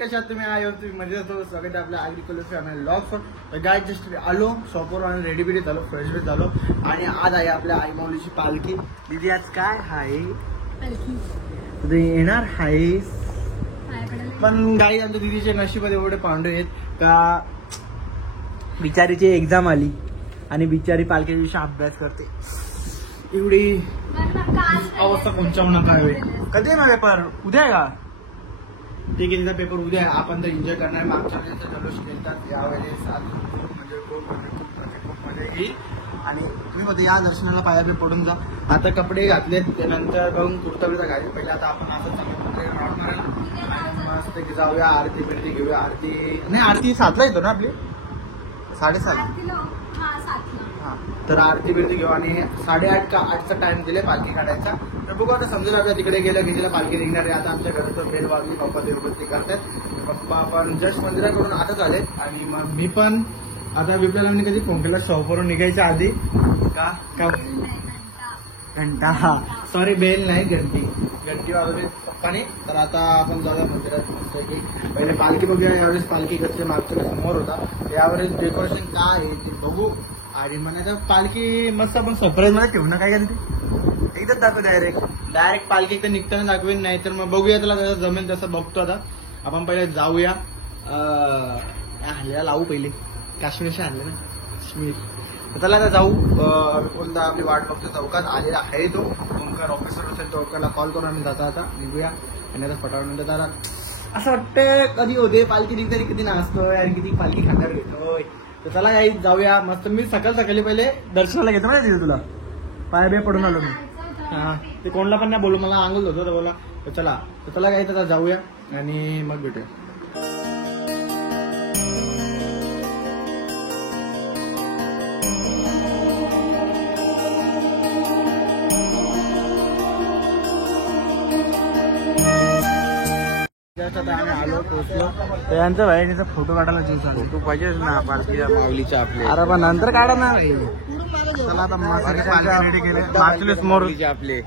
कशा तुम्ही आयो तुम्ही मजेत असतो. स्वागत आहे आपल्या ॲग्रिकल्चर फॅमिली ब्लॉग्स वर. गाय जस्ट आलो शॉपवर आणि रेडी बिडी झालो, फ्रेश बिट झालो आणि आज आहे आपल्या आई माऊलीची पालखी. दीदी आज काय आहे पालखी येणार आहे, पण गाई आमच्या दीदीच्या नशिबात एवढे पांढरे आहेत का बिचारीची एक्झाम आली आणि बिचारी पालखीच्या दिवशी अभ्यास करते. एवढी अवस्था कोणच्या नका होईल. कधी आहे पेपर? उद्या आहे का? ठीक आहे, पेपर उद्या आहे. आपण तर एन्जॉय करणार. मागच्या वेळेस जल्लोष खेळतात, यावेळेस म्हणजे खूप मजा येईल. आणि तुम्ही मध्ये या दर्शनाला पाया पडून जा. आता कपडे घातले त्यानंतर बघून कुर्ता बिर्ता घाले पहिले. आता आपण असं चांगलं राऊंड मारेल आणि मस्त जाऊया, आरती बिरती घेऊया. आरती नाही, आरती 7ला येतो ना आपली, 7:30. हा, तर आरती बिरती घेऊ आणि 8:30 का 8चा टाइम दिले पालखी काढायचा. तर बघू आता समजेल आपल्या तिकडे गेलं घेतलं पालखी निघणार आहे. आता आमच्या घरात बेल वाजली, पप्पा देवभक्ती करतात. पप्पा आपण जस्ट मंदिराकडून आताच आले आणि मग मी पण आता बिबल्याला मी कधी फोन केला शॉपवरून निघायच्या आधी का घंटा, हा सॉरी बेल नाही घंटी वाजवली पप्पाने. तर आता आपण जाऊया मंदिरात मस्त की पहिले पालखी बघूया. यावेळेस पालखी कसं मागच्या समोर होता, यावेळेस डेकोरेशन काय आहे ते बघू. आणि म्हणायचं पालखी मस्त आपण सरप्राईज मध्ये ठेवू ना, काय करते एकदाच दाखवू. डायरेक्ट पालखी एकदा निघताना दाखवेन, नाही तर मग बघूया त्याला जसं जमेल तसं बघतो. आता आपण पहिले जाऊया, हल्ल्याला लावू पहिले. काश्मीरशी आणले ना काश्मीर. तर त्याला आता जाऊ. कोणता आपली वाट बघतो, चौकात आलेला आहे तो ओंकार ऑफिसर असेल, चौकाला कॉल करून आम्ही जाता आता निघूया. आणि आता फटाफट त्याला असं वाटतं कधी होते पालखी निघतरी कधी नाचतोय आणि किती पालखी खांद्यावर घेतोय. तर चला काही जाऊया मस्त. मी सकाळी पहिले दर्शनाला घेतो माहिती तुला, पाया बिया पडून आलो मी. हा, ते कोणला पण नाही बोलू, मला अंगल होतो तर बोला. तर चला काही तर जाऊया आणि मग भेटूया. आता आम्ही आलो पोहोचलो. त्यांचं बहिणीचा फोटो काढायला जीव चालू. फोटो पाहिजेच ना पालखीच्या माऊलीच्या आपले. अरे पण नंतर काढा ना. चला आता पालखी रेडी केले. मागचे समोर आपले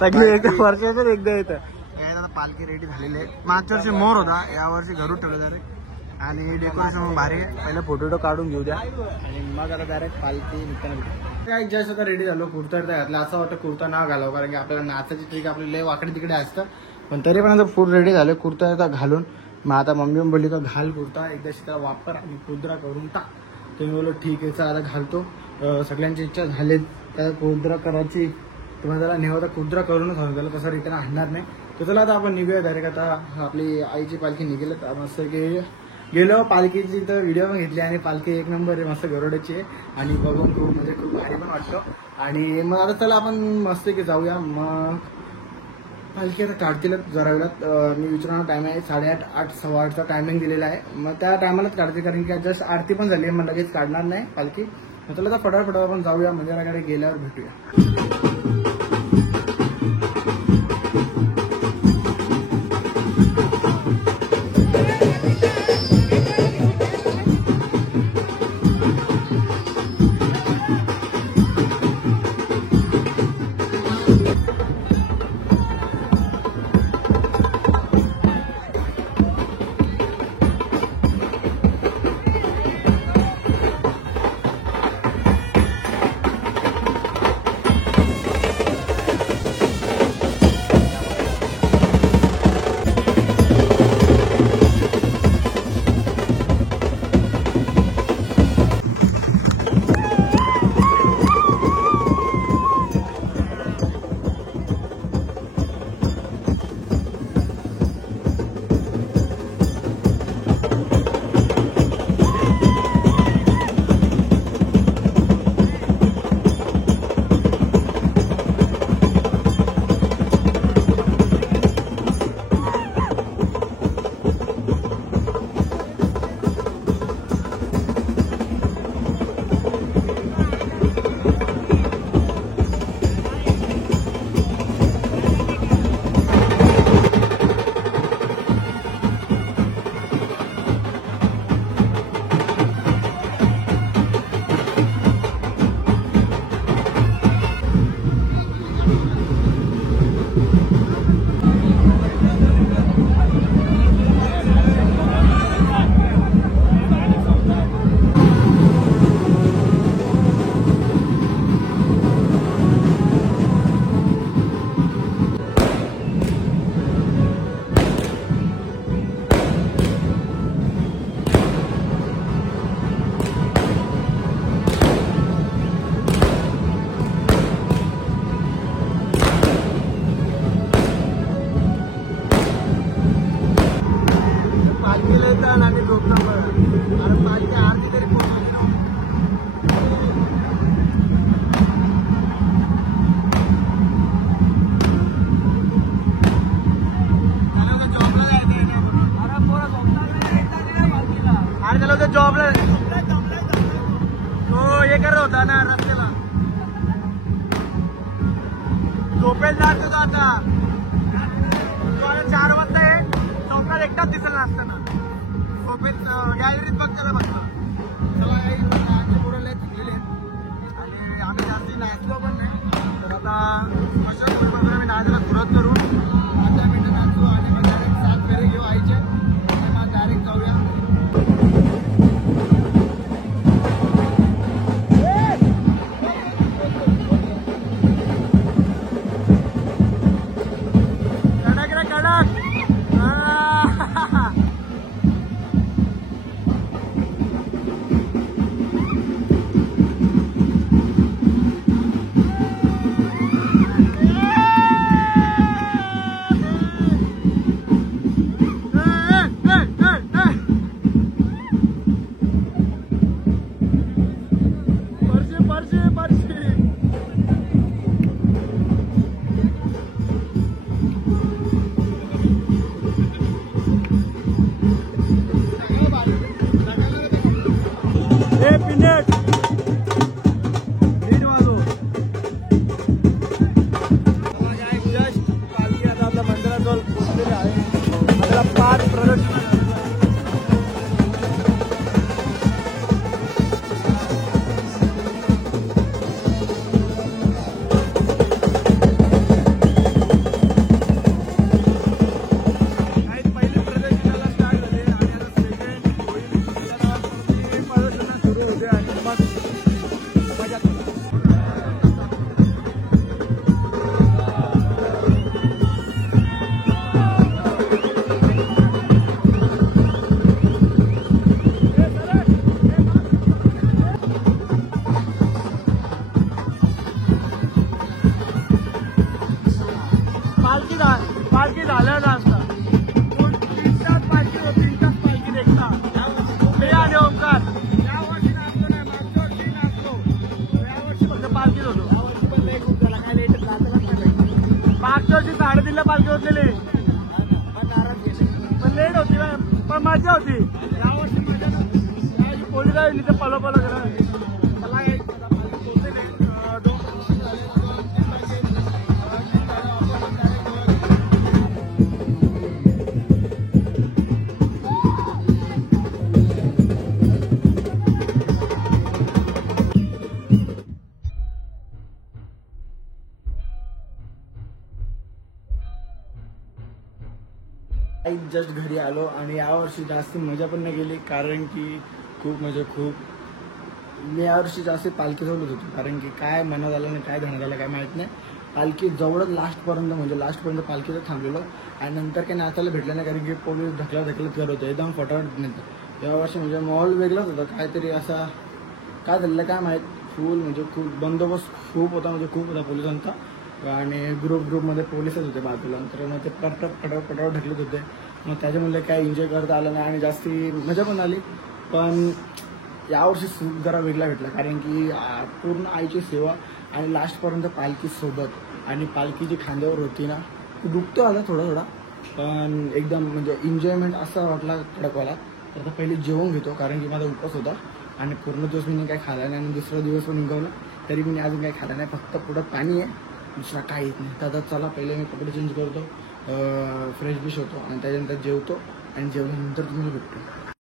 सगळे एकदा वर्षाचे एकदा येतं. आता पालखी रेडी झालेली आहे. मागच्या वर्षी मोर होता, या वर्षी घरून ठेवलं डायरेक्ट. आणि डेकोरेशन भारी. पहिला फोटो काढून घेऊ द्या आणि मग आता डायरेक्ट पालखी निघताना जस्ट आता रेडी झालो. कुर्ता घातला. असं वाटतं कुर्ता नाव घालावं, कारण की आपल्याला नाचाची ट्रिक आपली लय वाकडे तिकडे असतं. पण तरी पण आता फुल रेडी झालं कुर्ता घालून. मग आता मम्मी बोलली का घाल कुर्ता, एकदा त्याला वापर आणि कुर्ता करून टाक. तुम्ही बोललो ठीक आहे, आता घालतो. सगळ्यांची इच्छा झाली त्या कुर्ता करायची, तुम्हाला त्याला नेहता कुर्ता करूनच हवं, त्याला तसं रिटर्न आणणार नाही. तर चला आता आपण निघूया डायरेक्ट. आता आपली आईची पालखी निघेल. मस्त की गेलो पालखीची तर व्हिडिओ पण घेतली आणि पालखी एक नंबर आहे, मस्त गरोड्याची आहे आणि बघून खूप म्हणजे खूप भारी पण वाटतो. आणि मग आता चला आपण मस्त की जाऊया. मग पालखी आता काढतीलच जरा वेळात. मी विचारणार टाइम आहे 8:30, 8, 8:15चा टायमिंग दिलेला आहे. मग त्या टायमालाच काढते, कारण की जस्ट आरती पण झाली आहे, मग लगेच काढणार नाही पालखी. मग चला आता फटाफट आपण जाऊया, मंदिराकडे गेल्यावर भेटूया. जॉबला तो हे करत होता ना रस्त्याला झोपेल जात होता आता. तो आता 4 वाजता आहे चौकात एकटाच दिसला असताना झोपेल गॅलरीत बघ त्याला बघला. चला काही पुढे लय थकलेले आहेत आणि आम्ही जास्ती नाचलो पण नाही. तर आता अशा प्रकारे आम्ही नाचायला सुरुवात करू. 5 मिनिटं नाचू आणि मग 7 फेरे घेऊ आईचे आणि मग डायरेक्ट जाऊया. पालखी झाल्यावर असता 3 तास पालखी होती. 3 तास पालखी देखता मी आणि ओमकार या वर्षी नाचलो नाही. मागच्या वर्षी नाचलो. या वर्षी फक्त पालखीच होतो. या वर्षी पण लई खूप झाला काय लेट नाचलाच नाही. मागच्या वर्षी 3:30ला पालखी होतलेली नाराज गेले पण लेट होती पण मजा होती. या वर्षी मजा नव्हती. पोलीस आहे तिथे पलो पलो करा. जस्ट घरी आलो आणि यावर्षी जास्त मजा पण नाही गेली कारण की खूप मी यावर्षी जास्त पालखी सोबत होतो कारण की काय मनात आलं नाही काय धण्यात आलं काय माहित नाही. पालखी जवळच लास्टपर्यंत पालखीचं थांबलेलो आणि नंतर काही नाचायला भेटलं नाही कारण की पोलीस ढकलत करत होते एकदम फटाफट नंतर. यावर्षी म्हणजे माहोल वेगळाच होता काहीतरी असा काय झालेलं काय माहीत. खूप बंदोबस्त खूप होता पोलिसांचा आणि ग्रुपमध्ये पोलीसच होते बाजूला. तर मग ते पटापट ढकलत होते. मग त्याच्यामुळे काय एन्जॉय करता आलं नाही आणि जास्ती मजा पण आली. पण यावर्षी सुख जरा वेगळा भेटला कारण की पूर्ण आईची सेवा आणि लास्टपर्यंत पालखी सोबत आणि पालखी जी खांद्यावर होती ना दुखतो आला थोडा पण एकदम म्हणजे एन्जॉयमेंट असा वाटला कडकवाला. तर आता पहिले जेवण घेतो कारण की माझा उपवास होता आणि पूर्ण दिवस मी काही खाल्ला नाही आणि दुसरा दिवस पण निघवला तरी मी अजून काही खाल्ला नाही. फक्त पुढं पाणी आहे दुसरा काही येत नाही. तर आता चला पहिले मी कपडे चेंज करतो फ्रेश बिश होतो आणि त्याच्यानंतर जेवतो आणि जेवल्यानंतर तुम्हाला भेटतो.